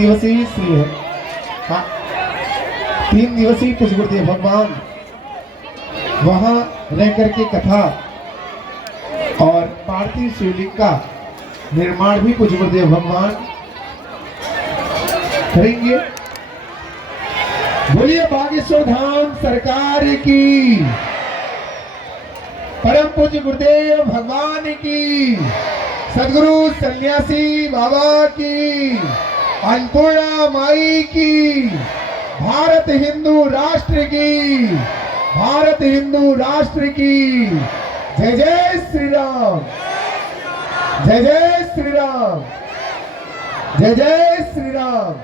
दिवसीय श्री हाँ 3 दिवसीय पूज्य गुरुदेव भगवान वहां रह करके कथा और पार्थिव शिवलिंग का निर्माण भी पूज्य गुरुदेव भगवान करेंगे। बोलिए बागेश्वर धाम सरकार की, परम पूज्य गुरुदेव भगवान की, सदगुरु सन्यासी बाबा की, अन्नपूर्णा माई की, भारत हिंदू राष्ट्र की, भारत हिंदू राष्ट्र की। जय जय श्री राम, जय जय श्री राम, जय जय श्री राम।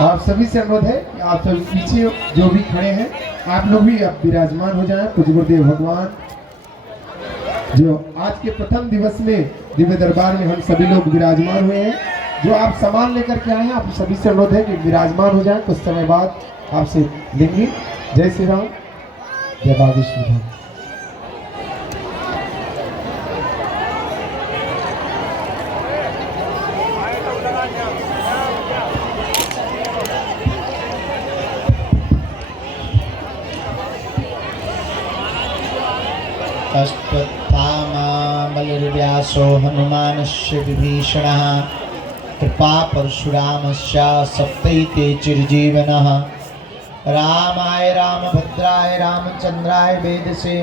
आप सभी से अनुरोध है कि आप सभी पीछे जो भी खड़े हैं आप लोग भी अब विराजमान हो जाएं। पूज्य गुरुदेव भगवान जो आज के प्रथम दिवस में दिव्य दरबार में हम सभी लोग विराजमान हुए हैं, जो आप सामान लेकर के आए हैं आप सभी से अनुरोध है कि विराजमान हो जाएं। कुछ समय बाद आपसे लेंगे। जय श्री राम, जय बागेश्वर धाम। बलिर्व्यासो हनुमानस्य विभीषणः कृपा परशुरामस्य सप्तैते चिरजीवनः। रामाय रामभद्राय रामचंद्राय वेदसे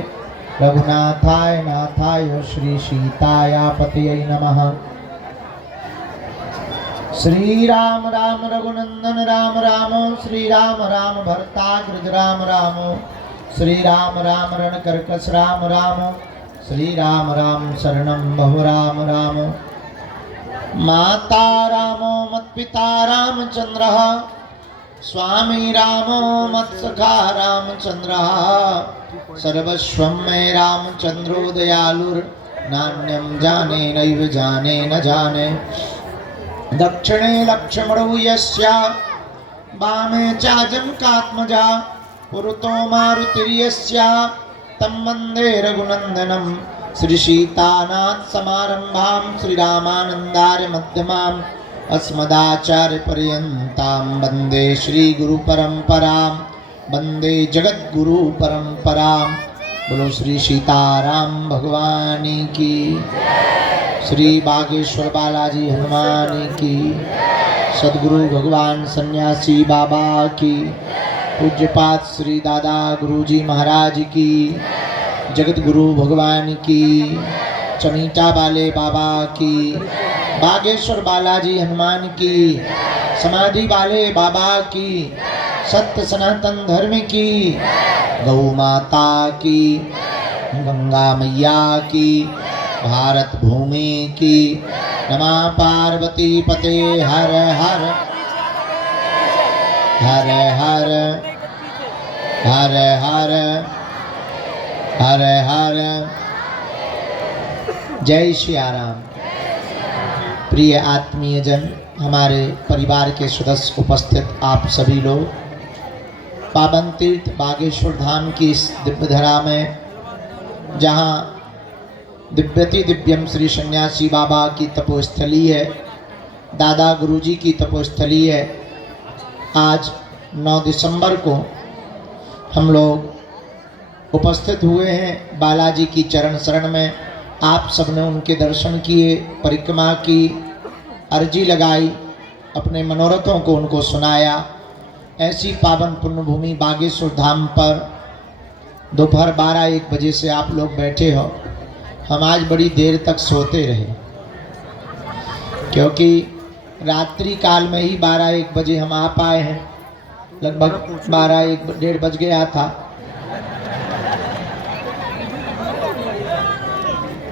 रघुनाथाय नाथाय श्री सीताय पतये नमः। श्री राम राम रघुनंदन राम राम, श्री राम राम भरताग्रज राम राम, श्री राम राम रणकर्कश राम राम, श्री राम राम शरणं बहु राम राम। माता रामो मत्पिता रामचंद्रः, स्वामी रामो मत्सखा रामचंद्रः, सर्वस्वं मे रामचंद्रो दयालुर्, नान्यं जाने नैव जाने न जाने। दक्षिणे लक्ष्मणो यस्य, वामे चाजनकात्मजा, पुरतो मारुतिर्यस्य, तं वन्दे रघुनन्दनं। श्री सीतानाथ समारंभां श्री रामानंदार्य मध्यमाम् अस्मदाचार्य पर्यन्तां वन्दे श्री गुरु परंपरां, वन्दे जगद्गुरु परंपरां। बोलो श्री सीताराम भगवान की, श्री बागेश्वर बालाजी हनुमान की, सदगुरु भगवान सन्यासी बाबा की, पूज्यपाद श्री दादा गुरुजी महाराज की, जगत गुरु भगवान की, चमीटा वाले बाबा की, बागेश्वर बालाजी हनुमान की, समाधि वाले बाबा की, सत्य सनातन धर्म की, गौ माता की, गंगा मैया की, भारत भूमि की। नमः पार्वती पते हर हर हर हर हर हर हर हर। जय श्री राम। प्रिय आत्मीय जन, हमारे परिवार के सदस्य उपस्थित आप सभी लोग पावन तीर्थ बागेश्वर धाम की इस दिव्य धरा में, जहाँ दिव्यति दिव्यम श्री सन्यासी बाबा की तपोस्थली है, दादा गुरुजी की तपोस्थली है। आज 9 दिसंबर को हम लोग उपस्थित हुए हैं बालाजी की चरण शरण में। आप सबने उनके दर्शन किए, परिक्रमा की, अर्जी लगाई, अपने मनोरथों को उनको सुनाया। ऐसी पावन पुण्यभूमि बागेश्वर धाम पर दोपहर 12-1 बजे से आप लोग बैठे हो। हम आज बड़ी देर तक सोते रहे, क्योंकि रात्रि काल में ही 12-1 बजे हम आ पाए हैं। लगभग 12-1-1:30 बज गया था,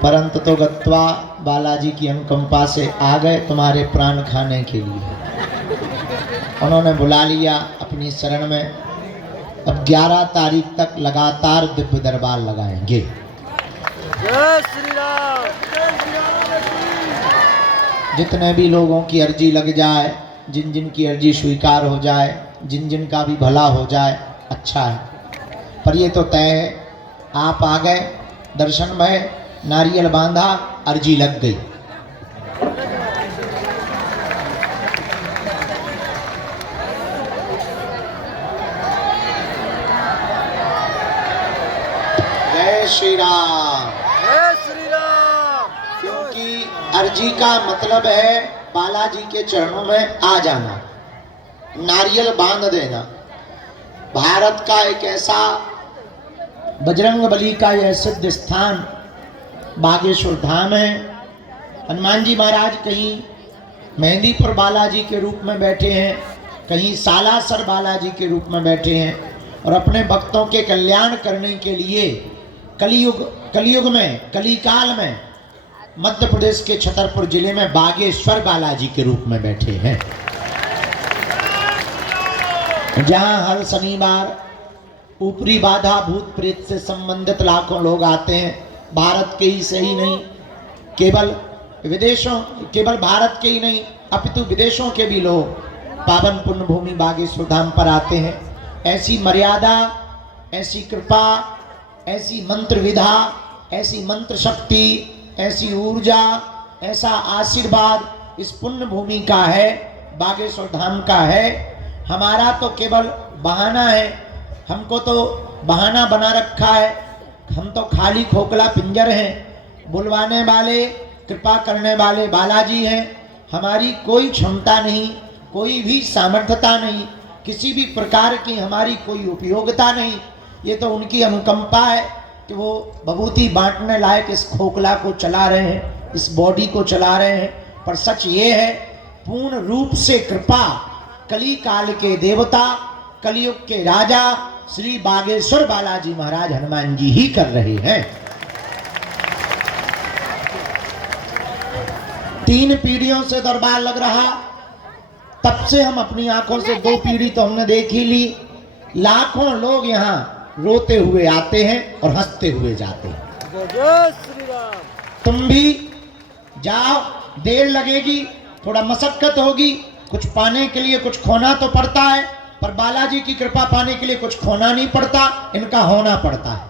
परंतु तो गत्वा बालाजी की अनुकंपा से आ गए तुम्हारे प्राण खाने के लिए। उन्होंने बुला लिया अपनी शरण में। अब 11 तारीख तक लगातार दिव्य दरबार लगाएंगे। जय श्री राम। जितने भी लोगों की अर्जी लग जाए, जिन जिन की अर्जी स्वीकार हो जाए, जिन जिन का भी भला हो जाए, अच्छा है। पर ये तो तय है, आप आ गए, दर्शन में नारियल बांधा, अर्जी लग गई। श्री राम। जय श्री राम। क्योंकि अर्जी का मतलब है बालाजी के चरणों में आ जाना, नारियल बांध देना। भारत का एक ऐसा बजरंगबली का यह सिद्ध स्थान बागेश्वर धाम है। हनुमान जी महाराज कहीं मेहंदीपुर बालाजी के रूप में बैठे हैं, कहीं सालासर बालाजी के रूप में बैठे हैं और अपने भक्तों के कल्याण करने के लिए कलयुग में, कलिकाल में मध्य प्रदेश के छतरपुर जिले में बागेश्वर बालाजी के रूप में बैठे हैं, जहां हर शनिवार ऊपरी बाधा भूत प्रेत से संबंधित लाखों लोग आते हैं। भारत के ही सही नहीं, केवल भारत के ही नहीं अपितु विदेशों के भी लोग पावन पुण्य भूमि बागेश्वर धाम पर आते हैं। ऐसी मर्यादा, ऐसी कृपा, ऐसी मंत्र विधा, ऐसी मंत्र शक्ति, ऐसी ऊर्जा, ऐसा आशीर्वाद इस पुण्य भूमि का है, बागेश्वर धाम का है। हमारा तो केवल बहाना है, हमको तो बहाना बना रखा है, हम तो खाली खोखला पिंजर हैं। बुलवाने वाले, कृपा करने वाले बालाजी हैं। हमारी कोई क्षमता नहीं, कोई भी सामर्थ्यता नहीं, किसी भी प्रकार की हमारी कोई उपयोगिता नहीं। ये तो उनकी अनुकंपा है कि वो भभूति बांटने लायक इस खोखला को चला रहे हैं, इस बॉडी को चला रहे हैं। पर सच ये है, पूर्ण रूप से कृपा कली काल के देवता, कलयुग के राजा श्री बागेश्वर बालाजी महाराज हनुमान जी ही कर रहे हैं। 3 पीढ़ियों से दरबार लग रहा, तब से हम अपनी आंखों से 2 पीढ़ी तो हमने देख ही ली। लाखों लोग यहाँ रोते हुए आते हैं और हंसते हुए जाते हैं। जय श्री राम। तुम भी जाओ, देर लगेगी, थोड़ा मशक्कत होगी, कुछ पाने के लिए कुछ खोना तो पड़ता है, पर बालाजी की कृपा पाने के लिए कुछ खोना नहीं पड़ता, इनका होना पड़ता है।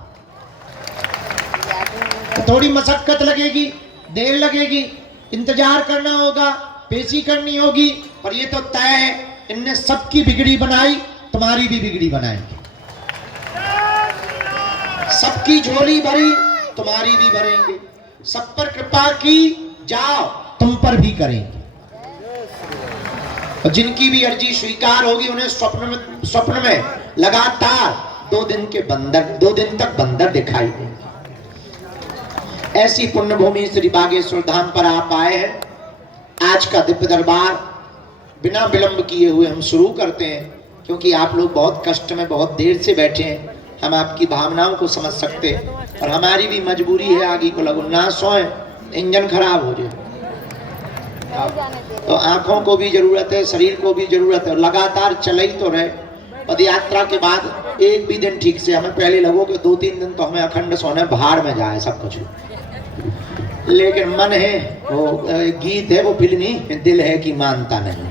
तो थोड़ी मशक्कत लगेगी, देर लगेगी, इंतजार करना होगा, पेशी करनी होगी, पर ये तो तय है, इनने सबकी बिगड़ी बनाई, तुम्हारी भी बिगड़ी बनाएंगे। सबकी झोली भरी, तुम्हारी भी भरेंगे। सब पर कृपा की, जाओ तुम पर भी करेंगे। और जिनकी भी अर्जी स्वीकार होगी उन्हें स्वप्न में लगातार 2 दिन तक बंदर दिखाई देंगे। ऐसी पुण्य भूमि श्री बागेश्वर धाम पर आप आए हैं। आज का दिव्य दरबार बिना विलंब किए हुए हम शुरू करते हैं, क्योंकि आप लोग बहुत कष्ट में बहुत देर से बैठे हैं। हम आपकी भावनाओं को समझ सकते हैं और हमारी भी मजबूरी है, आगे को लगो ना सोए, इंजन खराब हो जाए तो आंखों को भी जरूरत है, शरीर को भी जरूरत है, लगातार चल ही तो रहे। पद यात्रा के बाद एक भी दिन ठीक से हमें पहले लगो कि 2-3 दिन तो हमें अखंड सोने भाड़ में जाए सब कुछ, लेकिन मन है वो गीत है वो फिल्मी, दिल है कि मानता नहीं।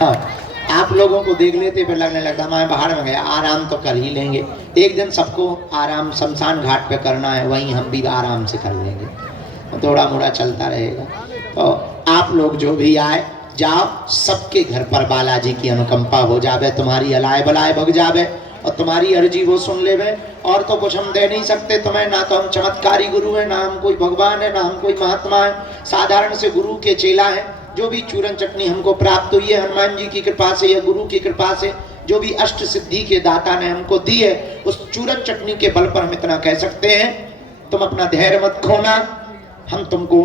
हाँ, आप लोगों को देख लेते फिर लगने लगता हमारे बाहर में गया, आराम तो कर ही लेंगे। एक दिन सबको आराम शमशान घाट पे करना है, वहीं हम भी आराम से कर लेंगे, थोड़ा मोड़ा चलता रहेगा। तो आप लोग जो भी आए जाओ, सबके घर पर बालाजी की अनुकंपा हो जावे, तुम्हारी अलाय बलाय भग जावे और तुम्हारी अर्जी वो सुन लेवे। और तो कुछ हम दे नहीं सकते तुम्हें, ना तो हम चमत्कारी गुरु हैं, ना हम कोई भगवान है, ना हम कोई महात्मा है, साधारण से गुरु के चेला है। जो भी चूरन चटनी हमको प्राप्त हुई है हनुमान जी की कृपा से या गुरु की कृपा से, जो भी अष्ट सिद्धि के दाता ने हमको दी है, उस चूरन चटनी के बल पर हम इतना कह सकते हैं, तुम अपना धैर्य मत खोना, हम तुमको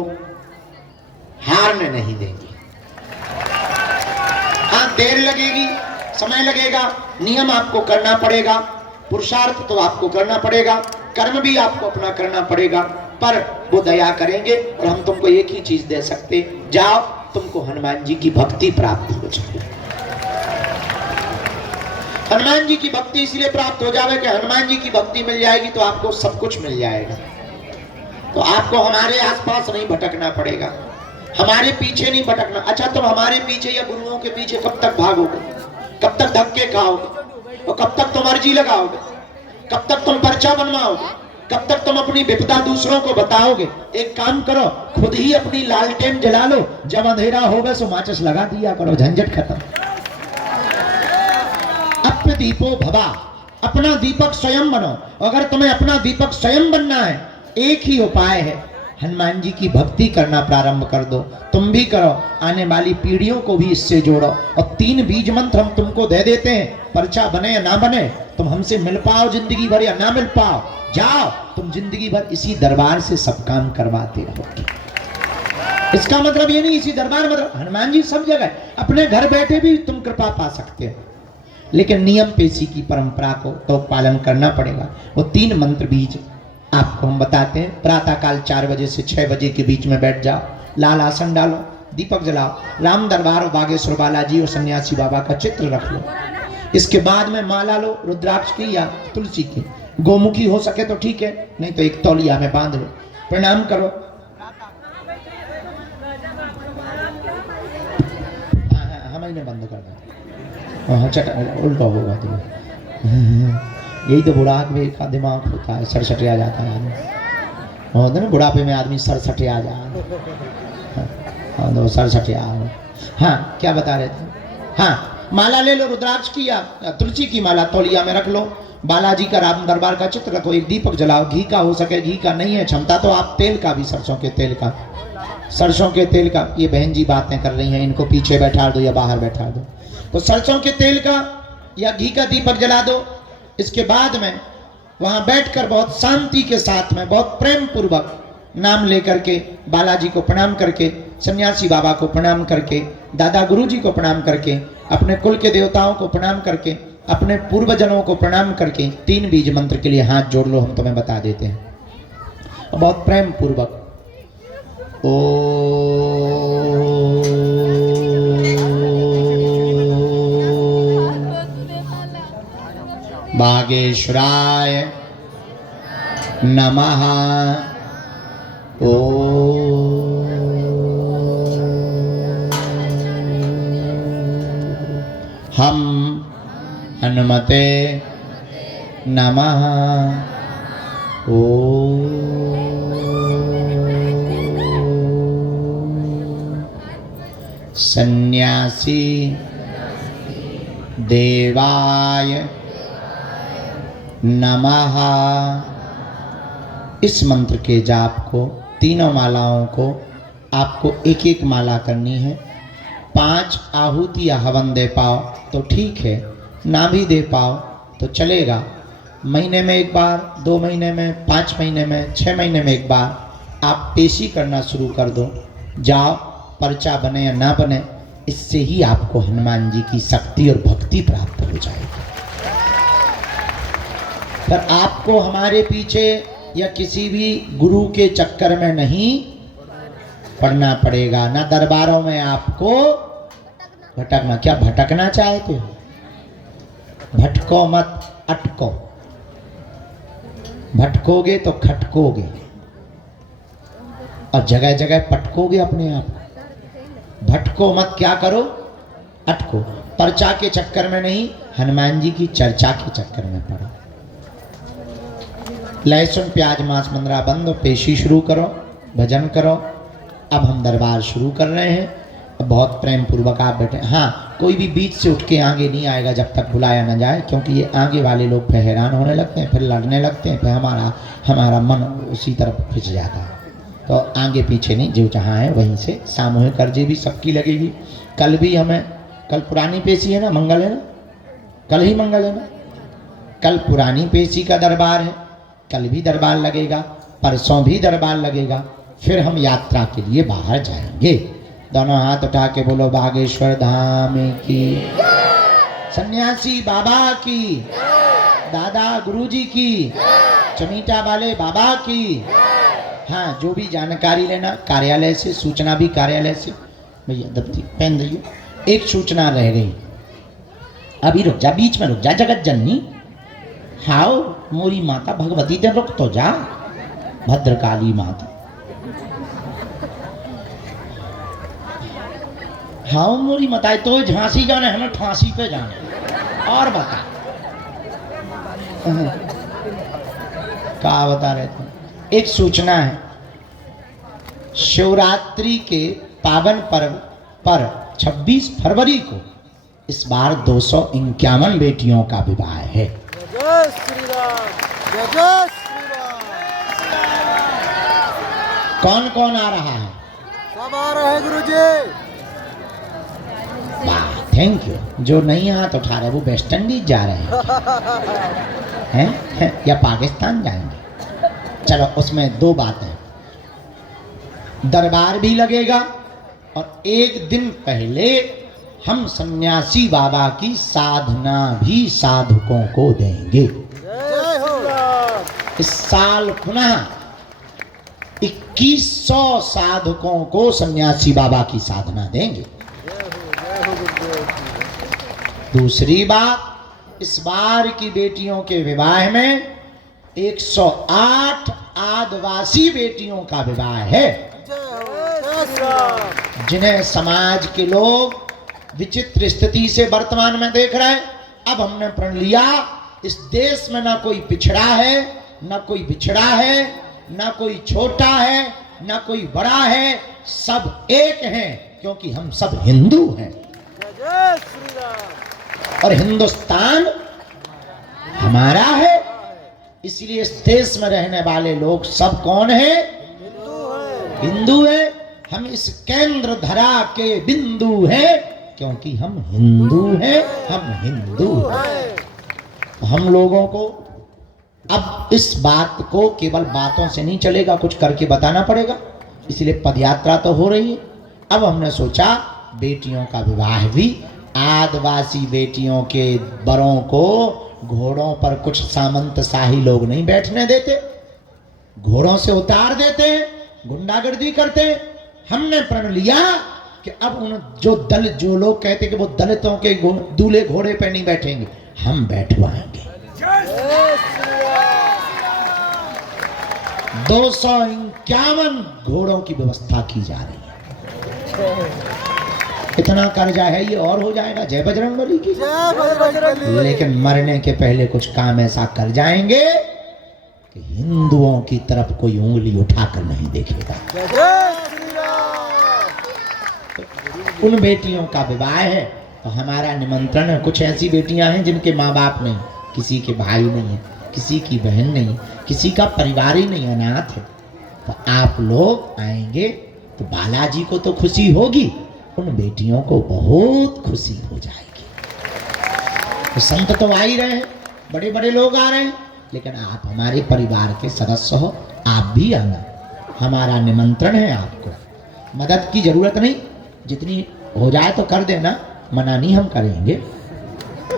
हारने नहीं देंगे। हाँ, देर लगेगी, समय लगेगा, नियम आपको करना पड़ेगा, पुरुषार्थ तो आपको करना पड़ेगा, कर्म भी आपको अपना करना पड़ेगा, पर वो दया करेंगे। और हम तुमको एक ही चीज दे सकते, जाओ तुमको हनुमान जी की भक्ति प्राप्त हो जाए। हनुमान जी की भक्ति इसलिए प्राप्त हो जाए कि हनुमान जी की भक्ति मिल जाएगी तो आपको सब कुछ मिल जाएगा। तो आपको हमारे आसपास नहीं भटकना पड़ेगा, हमारे पीछे नहीं भटकना। अच्छा, तुम हमारे पीछे या गुरुओं के पीछे कब तक भागोगे, कब तक धक्के खाओगे, और कब तक तुम अर्जी लगाओगे, कब तक तुम पर्चा बनवाओगे, कब तक तुम अपनी विपदा दूसरों को बताओगे। एक काम करो, खुद ही अपनी लालटेन जला लो, जब अंधेरा होगा सो माचिस लगा दिया करो, झंझट खत्म। अप्य दीपो भवा, अपना दीपक स्वयं बनो। अगर तुम्हें अपना दीपक स्वयं बनना है, एक ही उपाय है, हनुमान जी की भक्ति करना प्रारंभ कर दो। तुम भी करो, आने वाली पीढ़ियों को भी इससे जोड़ो। और 3 बीज मंत्र हम तुमको दे देते हैं, पर्चा बने या ना बने, तुम हमसे मिल पाओ जिंदगी भर या ना मिल पाओ, जाओ तुम जिंदगी भर इसी दरबार से सब काम करवाते रहोगे। इसका मतलब ये नहीं इसी दरबार, मतलब हनुमान जी सब जगह, अपने घर बैठे भी तुम कृपा पा सकते हो, लेकिन नियम पेशी की परंपरा को तो पालन करना पड़ेगा। वो 3 मंत्र बीज आपको हम बताते हैं। प्रातः काल 4 बजे से 6 बजे के बीच में बैठ जाओ, लाल आसन डालो, दीपक जलाओ, राम दरबार और बागेश्वर बालाजी और सन्यासी बाबा का चित्र रख लो। इसके बाद में माला लो, रुद्राक्ष की या तुलसी की, गोमुखी हो सके तो ठीक है, नहीं तो एक तौलिया में बांध लो, प्रणाम करो। हमें बंद कर दो, हाँ चट उल्टा होगा तुम्हें। यही तो बुढ़ापे का दिमाग होता है, सरसटिया जाता है आदमी, होता है ना बुढ़ापे में आदमी सरसटिया जा, हाँ तो सरसटिया। हाँ क्या बता रहे थे? हाँ माला ले लो, रुद्राक्ष की या तुलसी की माला तौलिया में रख लो, बालाजी का राम दरबार का चित्र रखो, एक दीपक जलाओ, घी का हो सके, घी का नहीं है क्षमता तो आप तेल का भी, सरसों के तेल का, सरसों के तेल का। ये बहन जी बातें कर रही हैं, इनको पीछे बैठा दो या बाहर बैठा दो। तो सरसों के तेल का या घी का दीपक जला दो। इसके बाद में वहां बैठकर बहुत शांति के साथ में, बहुत प्रेम पूर्वक नाम लेकर के, बालाजी को प्रणाम करके, सन्यासी बाबा को प्रणाम करके, दादा गुरुजी को प्रणाम करके, अपने कुल के देवताओं को प्रणाम करके, अपने पूर्वजनों को प्रणाम करके 3 बीज मंत्र के लिए हाथ जोड़ लो, हम तुम्हें बता देते हैं बहुत प्रेम पूर्वक। बागेश्वराय नमः। हम हनुमते नमः। सन्यासी देवाय नमः। इस मंत्र के जाप को, तीनों मालाओं को आपको एक एक माला करनी है। 5 आहुति या हवन दे पाओ तो ठीक है, ना भी दे पाओ तो चलेगा। महीने में एक बार, 2 महीने में, 5 महीने में, 6 महीने में एक बार आप पेशी करना शुरू कर दो। जाओ, पर्चा बने या ना बने, इससे ही आपको हनुमान जी की शक्ति और भक्ति प्राप्त हो जाएगी। पर आपको हमारे पीछे या किसी भी गुरु के चक्कर में नहीं पड़ना पड़ेगा, ना दरबारों में आपको भटकना। क्या भटकना चाहते हो? भटको मत, अटको। भटकोगे तो खटकोगे और जगह जगह पटकोगे अपने आप। भटको मत, क्या करो? अटको। पर्चा के चक्कर में नहीं, हनुमान जी की चर्चा के चक्कर में पड़ो। लहसुन प्याज मांस मंदरा बंद, पेशी शुरू करो, भजन करो। अब हम दरबार शुरू कर रहे हैं। अब बहुत प्रेम पूर्वक आप बैठे। हाँ, कोई भी बीच से उठ के आगे नहीं आएगा जब तक बुलाया ना जाए, क्योंकि ये आगे वाले लोग फिर हैरान होने लगते हैं, फिर लड़ने लगते हैं, फिर हमारा मन उसी तरफ खिंच जाता है। तो आगे पीछे नहीं, जो जहाँ है वहीं से। सामूहिक अर्जी भी सबकी लगेगी। कल भी हमें, कल पुरानी पेशी है ना, मंगल है ना, कल ही मंगल है ना, कल पुरानी पेशी का दरबार है, कल भी दरबार लगेगा, परसों भी दरबार लगेगा। फिर हम यात्रा के लिए बाहर जाएंगे। दोनों हाथ उठा के बोलो बागेश्वर धाम की, सन्यासी बाबा की, दादा गुरुजी की, चमीटा वाले बाबा की। हाँ, जो भी जानकारी लेना कार्यालय से, सूचना भी कार्यालय से। भैया दफ्ती पहन दीजिए। एक सूचना रह गई, अभी रुक जा, बीच में रुक जा जगत जननी। हाओ मोरी माता भगवती दे, रुक तो जा भद्रकाली माता। हाँ मोरी माता, तो झांसी जाने, हमें फांसी पे जाने। और बता क्या बता रहे थे? एक सूचना है, शिवरात्रि के पावन पर्व पर 26 फरवरी को इस बार 251 बेटियों का विवाह है। जय श्री राम जय जय श्री राम। कौन कौन आ रहा है? सब आ रहे हैं गुरुजी। वाह, थैंक यू। जो नहीं हाथ उठा रहे वो वेस्ट इंडीज जा रहे हैं या पाकिस्तान जाएंगे। चलो, उसमें दो बातें, दरबार भी लगेगा और एक दिन पहले हम सन्यासी बाबा की साधना भी साधकों को देंगे। जय हो राम। इस साल पुनः 2100 साधकों को सन्यासी बाबा की साधना देंगे। जय हो गुरुदेव की। दूसरी बात, इस बार की बेटियों के विवाह में 108 आदिवासी बेटियों का विवाह है, जय हो जय श्री राम। जिन्हें समाज के लोग विचित्र स्थिति से वर्तमान में देख रहे हैं। अब हमने प्रण लिया, इस देश में ना कोई पिछड़ा है, ना कोई बिछड़ा है, ना कोई छोटा है, ना कोई बड़ा है, सब एक हैं, क्योंकि हम सब हिंदू हैं। जय जय श्री राम। और हिंदुस्तान हमारा है, इसलिए इस देश में रहने वाले लोग सब कौन है? हिंदू है। हिंदू है। हम इस केंद्र धरा के बिंदु हैं, क्योंकि हम हिंदू हैं, हम हिंदू हैं। हम लोगों को अब इस बात को केवल बातों से नहीं चलेगा, कुछ करके बताना पड़ेगा। इसलिए पदयात्रा तो हो रही है। अब हमने सोचा बेटियों का विवाह भी, आदिवासी बेटियों के बरों को घोड़ों पर कुछ सामंत शाही लोग नहीं बैठने देते, घोड़ों से उतार देते हैं, गुंडागर्दी करते हैं। हमने प्रण लिया कि अब उन जो लोग कहते कि वो दलितों के दूल्हे घोड़े पे नहीं बैठेंगे, हम बैठवाएंगे। जय श्री राम। 251 घोड़ों की व्यवस्था की जा रही है। इतना कर्जा है ये और हो जाएगा। जय बजरंगबली की। जय बजरंगबली। लेकिन मरने के पहले कुछ काम ऐसा कर जाएंगे कि हिंदुओं की तरफ कोई उंगली उठाकर नहीं देखेगा। जय जय श्री राम। उन बेटियों का विवाह है तो हमारा निमंत्रण है। कुछ ऐसी बेटियां हैं जिनके माँ बाप नहीं, किसी के भाई नहीं है, किसी की बहन नहीं, किसी का परिवार ही नहीं, अनाथ है। तो आप लोग आएंगे तो बालाजी को तो खुशी होगी, उन बेटियों को बहुत खुशी हो जाएगी। तो संत तो आ ही रहे हैं, बड़े बड़े लोग आ रहे हैं, लेकिन आप हमारे परिवार के सदस्य हो, आप भी आना। हमारा निमंत्रण है आपको। मदद की जरूरत नहीं, जितनी हो जाए तो कर देना, मना नहीं हम करेंगे।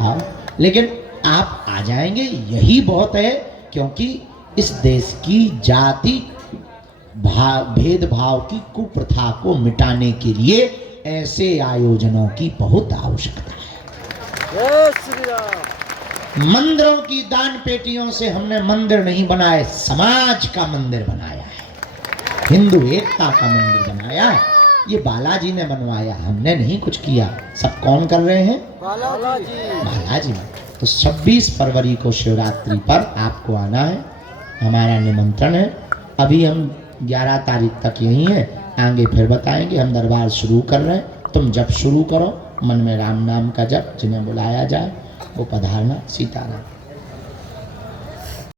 हाँ, लेकिन आप आ जाएंगे यही बहुत है, क्योंकि इस देश की जाति भेदभाव की कुप्रथा को मिटाने के लिए ऐसे आयोजनों की बहुत आवश्यकता है। जय श्री राम। मंदिरों की दान पेटियों से हमने मंदिर नहीं बनाए, समाज का मंदिर बनाया है, हिंदू एकता का मंदिर बनाया है। ये बालाजी ने बनवाया, हमने नहीं कुछ किया। सब कौन कर रहे हैं? बालाजी। तो 26 फरवरी को शिवरात्रि पर आपको आना है, हमारा निमंत्रण है। अभी हम 11 तारीख तक यहीं हैं, आगे फिर बताएंगे। हम दरबार शुरू कर रहे हैं, तुम जब शुरू करो, मन में राम नाम का जप, जिन्हें बुलाया जाए वो पधारना। सीताराम।